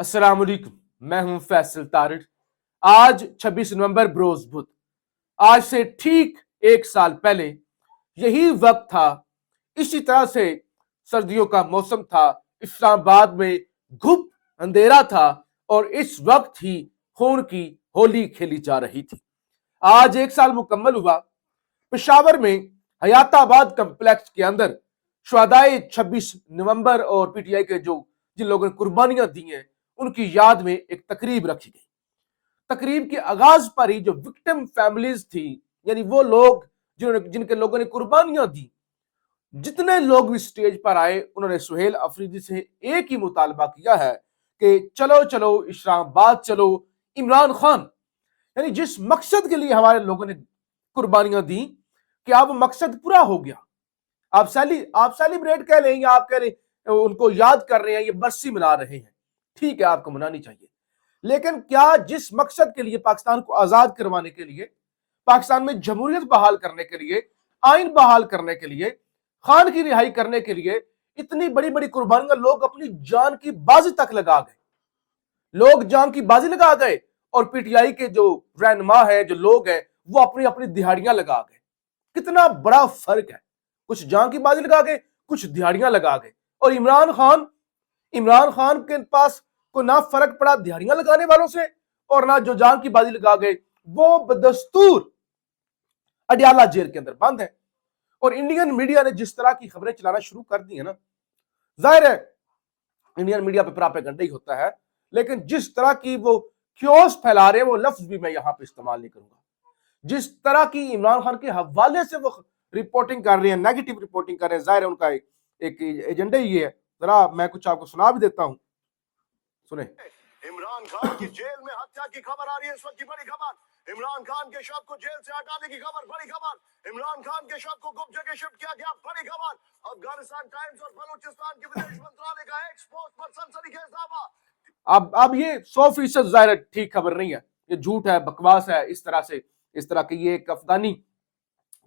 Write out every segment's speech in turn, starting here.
अस्सलाम वालेकुम। मैं हूं फैसल तारिक। आज 26 नवंबर बरोज बुध। आज से ठीक एक साल पहले यही वक्त था, इसी तरह से सर्दियों का मौसम था, इस्लामाबाद में घुप अंधेरा था और इस वक्त ही खून की होली खेली जा रही थी। आज एक साल मुकम्मल हुआ। पेशावर में हयाताबाद कम्प्लेक्स के अंदर शुहदाए 26 नवंबर और पीटीआई के जिन लोगों ने कुर्बानियां दी हैं उनकी याद में एक तकरीब रखी गई। तकरीब के आगाज पर ही जो विक्टिम फैमिलीज थी, यानी वो लोग जिनके लोगों ने कुर्बानियां दी, जितने लोग भी स्टेज पर आए, उन्होंने सुहेल अफरीदी से एक ही मुतालबा किया है कि चलो चलो इस्लामाबाद चलो। इमरान खान, यानी जिस मकसद के लिए हमारे लोगों ने कुर्बानियां दी, कि अब मकसद पूरा हो गया। आप सेलिब्रेट कह लें या आप कह रहे उनको याद कर रहे हैं, ये बरसी मना रहे हैं, ठीक है, आपको मनानी चाहिए। लेकिन क्या जिस मकसद के लिए, पाकिस्तान को आजाद करवाने के लिए, पाकिस्तान में जमहूरियत बहाल करने के लिए, आइन बहाल करने के लिए, खान की रिहाई करने के लिए इतनी बड़ी बड़ी कुर्बानियां, लोग अपनी जान की बाजी तक लगा गए, लोग जान की बाजी लगा गए। और पीटीआई के जो रहनुमा है, जो लोग हैं, वो अपनी अपनी दिहाड़ियां लगा गए। कितना बड़ा फर्क है, कुछ जान की बाजी लगा गए, कुछ दिहाड़ियां लगा गए। और इमरान खान के पास को ना फर्क पड़ा दिहाड़ियां लगाने वालों से, और ना जो जान की बाजी लगा गए वो बदस्तूर अडियाला जेल के अंदर बंद है। और इंडियन मीडिया ने जिस तरह की खबरें चलाना शुरू कर दी है ना, जाहिर है इंडियन मीडिया पे प्रोपेगेंडा ही होता है, लेकिन जिस तरह की वो क्योस फैला रहे हैं, वो लफ्ज भी मैं यहां पे इस्तेमाल नहीं करूंगा। जिस तरह की इमरान खान के हवाले से वो रिपोर्टिंग कर रहे हैं, नेगेटिव रिपोर्टिंग कर रहे हैं, जाहिर है उनका एक एजेंडा ही है। जरा मैं कुछ आपको सुना भी देता हूं, सुने। इमरान खान की जेल में हत्या की खबर आ रही है इस वक्त की बड़ी खबर। इमरान खान के शव को जेल से हटाने की खबर, बड़ी खबर। इमरान खान के शव को गुप्त जगह शिफ्ट किया गया, बड़ी खबर। अफगानिस्तान टाइम्स और बलूचिस्तान के विदेश मंत्रालय का एक स्पोर्ट्स पर सनसनीखेज दावा। अब ये 100% जाहिर ठीक खबर नहीं है, ये झूठ है, बकवास है। इस तरह की ये एक अफगानी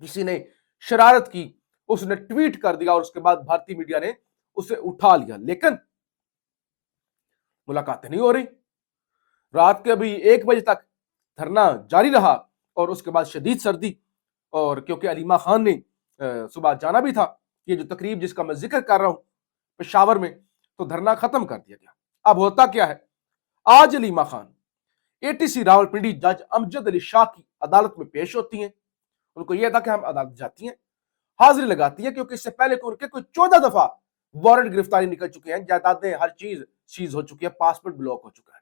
किसी ने शरारत की, उसने ट्वीट कर दिया और उसके बाद भारतीय मीडिया ने उसे उठा लिया। लेकिन मुलाकातें नहीं हो रही। रात के अभी 1 बजे तक धरना जारी रहा और उसके बाद शदीद सर्दी, और क्योंकि अलीमा खान ने सुबह जाना भी था, ये जो तकरीब जिसका मैं जिक्र कर रहा हूं पेशावर में, तो धरना खत्म कर दिया गया। अब होता क्या है, आज अलीमा खान एटीसी रावलपिंडी जज अमजद अली शाह की अदालत में पेश होती हैं। उनको यह था कि हम अदालत जाती हैं, हाजिरी लगाती हैं, क्योंकि इससे पहले उनके कोई 14 दफा वारंट गिरफ्तारी निकल चुके हैं, जायदादें हर चीज सीज हो चुकी है, पासपोर्ट ब्लॉक हो चुका है।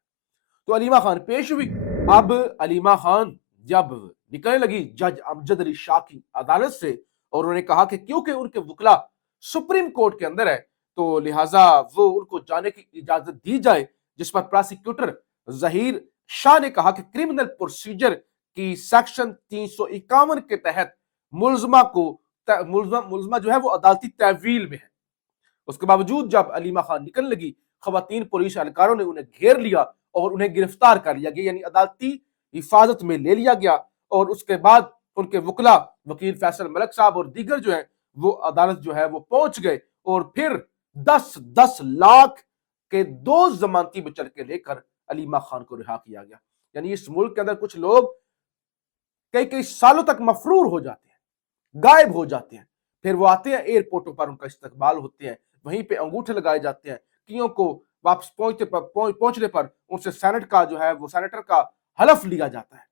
तो अलीमा खान पेश हुई। अब अलीमा खान जब निकलने लगी जज अमजद अली शाह की अदालत से, और उन्होंने कहा कि क्योंकि उनके वकला सुप्रीम कोर्ट के अंदर है, तो लिहाजा वो उनको जाने की इजाजत दी जाए। जिस पर प्रोसिक्यूटर जहीर शाह ने कहा कि क्रिमिनल प्रोसीजर की सेक्शन 351 के तहत मुलजमा को मुलजमा जो है वो अदालती तहवील में है। उसके बावजूद जब अलीमा खान निकलने लगी, खवातीन पुलिस एहलकारों ने उन्हें घेर लिया और उन्हें गिरफ्तार कर लिया गया, यानी अदालती हिफाजत में ले लिया गया। और उसके बाद उनके वकला वकील फैसल मलिक साहब और दीगर जो है वो अदालत जो है वो पहुंच गए, और फिर 10-10 लाख के 2 जमानती बचत के लेकर अलीमा खान को रिहा किया गया। यानी इस मुल्क के अंदर कुछ लोग कई कई सालों तक मफरूर हो जाते हैं, गायब हो जाते हैं, फिर वो आते हैं एयरपोर्टों पर, उनका इस्तकबाल होते हैं, वहीं पे अंगूठे लगाए जाते हैं, कियों को वापस पहुंचने पर उनसे सेनेटर का हलफ लिया जाता है।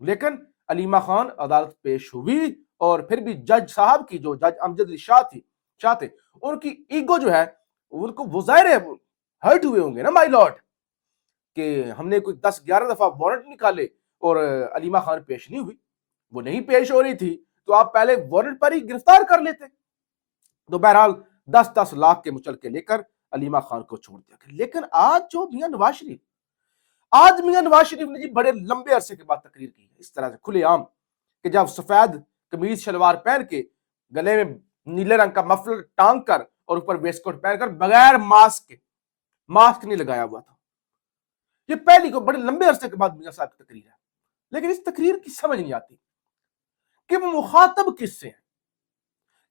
लेकिन अलीमा खान अदालत पेश हुई, और फिर भी जज साहब की, जो जज अमजद अली शाह थे, उनकी ईगो जो है, उनको वो जाहिर है हर्ट हुए होंगे ना माय लॉर्ड, कि हमने कोई 10-11 दफा वारंट निकाले और अलीमा खान पेश नहीं हुई। वो नहीं पेश हो रही थी तो आप पहले वारंट पर ही गिरफ्तार कर लेते। तो बहरहाल 10-10 लाख के मुचल के लेकर अलीमा खान को छोड़ दिया गया। लेकिन आज मियां नवाज शरीफ ने जी बड़े लंबे अरसे के बाद तकरीर की है, इस तरह से खुलेआम, कि जब सफेद कमीज शलवार पहन के, गले में नीले रंग का मफलर टांग कर और ऊपर वेस्टकोट पहनकर, बगैर मास्क नहीं लगाया हुआ था। ये पहली को बड़े लंबे अरसे के बाद मियां साहब की तकरीर है। लेकिन इस तकरीर की समझ नहीं आती कि वो मुखातब किससे है,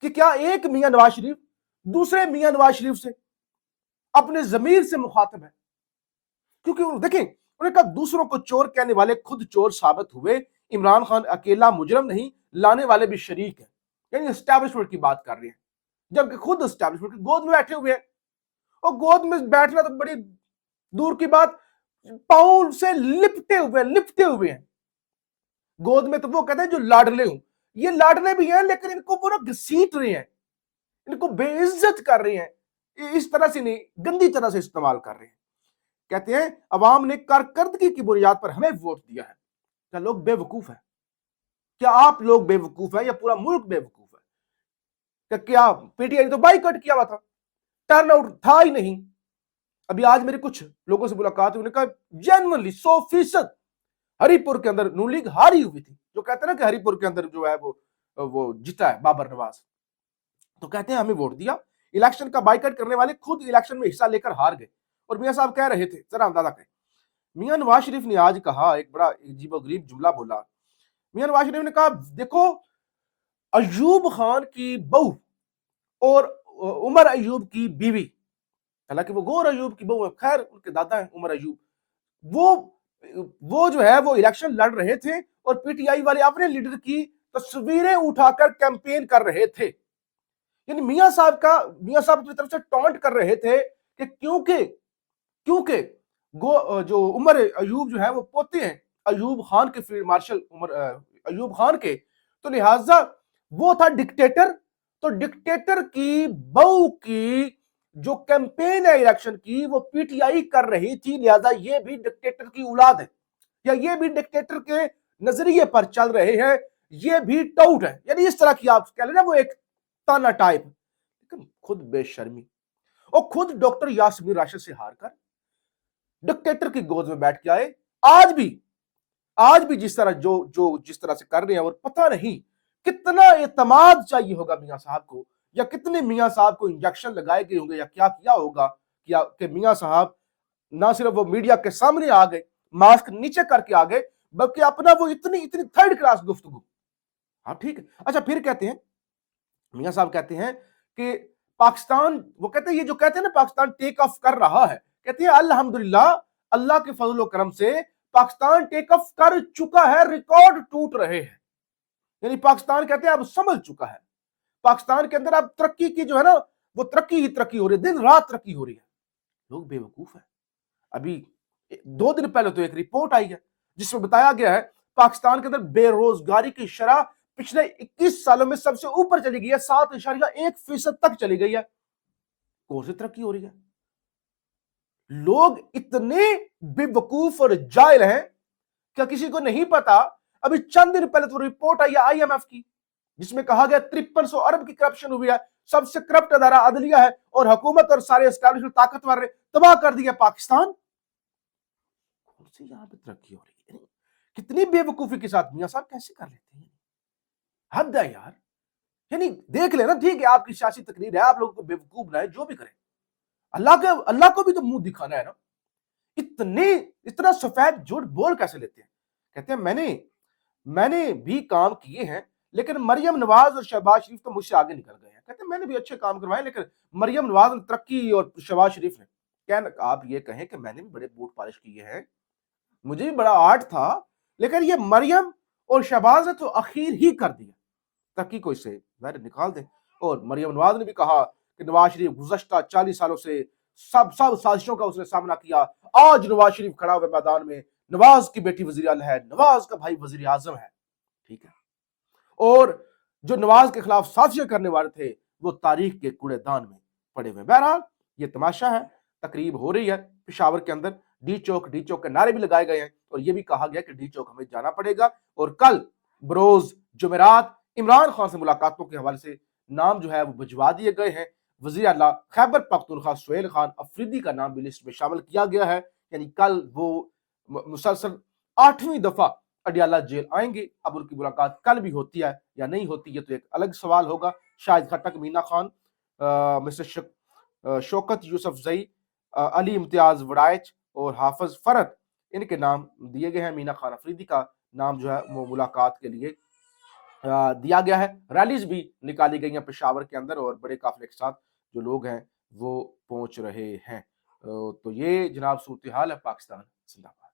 कि क्या एक मियां नवाज शरीफ दूसरे मियां नवाज शरीफ से, अपने जमीर से मुखातब है, क्योंकि देखें, उन्होंने कहा दूसरों को चोर कहने वाले खुद चोर साबित हुए, इमरान खान अकेला मुजरम नहीं, लाने वाले भी शरीक हैं। यानी एस्टैब्लिशमेंट की बात कर रहे हैं, जबकि खुद एस्टैब्लिशमेंट की गोद में बैठे हुए हैं। और गोद में बैठना तो बड़ी दूर की बात, पांव से लिपटे हुए हैं गोद में। तो वो कहते हैं जो लाडले हूं, ये लाडले भी हैं, लेकिन इनको पूरा घसीट रहे हैं, इनको बेइज्जत कर रहे हैं, इस तरह से नहीं, गंदी तरह से इस्तेमाल कर रहे हैं। कहते हैं अवाम ने कारकर्दगी की बुनियाद पर हमें वोट दिया है। क्या लोग बेवकूफ हैं? क्या आप लोग बेवकूफ हैं या पूरा मुल्क बेवकूफ है? क्या पीटीआई ने तो बाइकआउट किया हुआ था, टर्न आउट था ही नहीं। अभी आज मेरी कुछ लोगों से मुलाकात हुई, उन्होंने कहा जेन्युइनली 100% हरिपुर के अंदर नून लीग हारी हुई थी। जो कहते हैं ना कि हरिपुर के अंदर जो है वो जीता है बाबर नवाज, तो कहते हैं हमें वोट दिया, इलेक्शन का बाइकआउट करने वाले खुद इलेक्शन में हिस्सा लेकर हार गए। और मियां साहब कह रहे थे, जरा अंदाजा करें, मियां नवाज शरीफ ने आज कहा, एक बड़ा अजीबोगरीब जुमला बोला। मियां नवाज शरीफ ने कहा देखो, अयूब खान की बहू और उमर अयूब की बीवी, हालांकि वो गौर अयूब की बहू है, खैर उनके दादा हैं उमर अयूब, वो जो है वो इलेक्शन लड़ रहे थे और पीटीआई वाले अपने लीडर की तस्वीरें उठाकर कैंपेन कर रहे थे। यानी मियां साहब की तरफ से टॉन्ट कर रहे थे कि क्योंकि जो उमर अयूब जो है वो पोते हैं अयूब खान के, फील्ड मार्शल उमर अयूब खान के, तो लिहाजा वो था डिक्टेटर। तो डिक्टेटर की बहू की जो कैंपेन है इलेक्शन की, वो पीटीआई कर रही थी, लिहाजा ये भी डिक्टेटर की औलाद है, या ये भी डिक्टेटर के नजरिए पर चल रहे हैं, ये भी टाउट है। यानी इस तरह की आप कह लेना वो एक ताना टाइप। लेकिन खुद बेशर्मी, और खुद डॉक्टर यास्मीन राशिद से हारकर डिक्टेटर की गोद में बैठ के आए। आज भी जिस तरह से कर रहे हैं, और पता नहीं कितना एतमाद चाहिए होगा मियां साहब को, या कितने मियां साहब को इंजेक्शन लगाए गए होंगे, या क्या किया होगा कि मियां साहब ना सिर्फ वो मीडिया के सामने आ गए, मास्क नीचे करके आ गए, बल्कि अपना वो इतनी इतनी थर्ड क्लास गुफ्तगू। हाँ ठीक है। अच्छा, फिर कहते हैं मियां साहब कहते हैं कि पाकिस्तान, वो कहते हैं ये जो कहते हैं ना पाकिस्तान टेक ऑफ कर रहा है, कहते हैं अल्हम्दुलिल्लाह, अल्लाह के फजल करम से पाकिस्तान टेक ऑफ कर चुका है, रिकॉर्ड टूट रहे हैं। यानी पाकिस्तान कहते हैं अब समझ चुका है, पाकिस्तान के अंदर अब तरक्की की जो है ना, वो तरक्की ही तरक्की हो रही है, दिन रात तरक्की हो रही है। लोग बेवकूफ है। अभी 2 दिन पहले तो एक रिपोर्ट आई है जिसमें बताया गया है पाकिस्तान के अंदर बेरोजगारी की शरह पिछले 21 सालों में सबसे ऊपर चली गई है, 7.1% तक चली गई है। कौन सी तरक्की हो रही है? लोग इतने बेवकूफ और जाहिल हैं, क्या किसी को नहीं पता? अभी चंद दिन पहले तो रिपोर्ट आई है आईएमएफ की, जिसमें कहा गया 5300 अरब की करप्शन हुई है, सबसे करप्ट अदारा अदलिया है, और हुकूमत और सारे एस्टैब्लिशमेंट ताकतवर ने तबाह कर दिया पाकिस्तान। यहां पे तरक्की हो रही है। कितनी बेवकूफी के साथ मियां साहब कैसे कर लेते हैं, हद है यार। यानी देख लेना, ठीक है आपकी सियासी तकरीर है, आप लोगों को बेवकूफ बनाए, जो भी करें, अल्लाह को भी तो मुंह दिखाना है ना। इतना सफेद झूठ बोल कैसे लेते हैं? कहते हैं मैंने भी काम किए हैं, लेकिन मरियम नवाज और शहबाज शरीफ तो मुझसे आगे निकल गए हैं। कहते हैं मैंने भी अच्छे काम करवाए, लेकिन मरियम नवाज ने तरक्की और शहबाज शरीफ ने, क्या आप ये कहें कि मैंने भी बड़े बूट पॉलिश किए हैं, मुझे भी बड़ा आर्ट था, लेकिन ये मरियम और शहबाज ने तो आखिर ही कर दिया, तरक्की को इससे बाहर निकाल दें। और मरियम नवाज ने भी कहा कि नवाज शरीफ गुज़श्ता 40 सालों से सब साजिशों का उसने सामना किया, आज नवाज शरीफ खड़ा हुए मैदान में, नवाज की बेटी वजीर आला है, नवाज का भाई वजीर आजम है, ठीक है। और जो नवाज के खिलाफ साजिशें करने वाले थे वो तारीख के कूड़ेदान में पड़े हुए। बहरहाल ये तमाशा है, तकरीब हो रही है पेशावर के अंदर, डी चौक के नारे भी लगाए गए हैं, और ये भी कहा गया कि डी चौक हमें जाना पड़ेगा। और कल बरोज जुमेरात इमरान खान से मुलाकातों के हवाले से नाम जो है वो भिजवा दिए गए हैं। वजीर आला खैबर पख्तूनख्वा सुहेल खान अफरीदी का नाम भी लिस्ट में शामिल किया गया है। यानी कल वो मुसलसल 8वीं दफा अडियाला जेल आएंगे। अब उनकी मुलाकात कल भी होती है या नहीं होती, ये तो एक अलग सवाल होगा। शाहिद खट्टक, मीना खान, मिस्टर शौकत यूसुफ जई, अली इम्तियाज वड़ाइच और हाफिज फरद, इनके नाम दिए गए हैं। मीना खान अफरीदी का नाम जो है वो मुलाकात के लिए दिया गया है। रैलीज भी निकाली गई हैं पेशावर के अंदर, और बड़े काफिले के साथ जो लोग हैं वो पहुंच रहे हैं। تو یہ جناب صورتحال ہے پاکستان زندہ باد.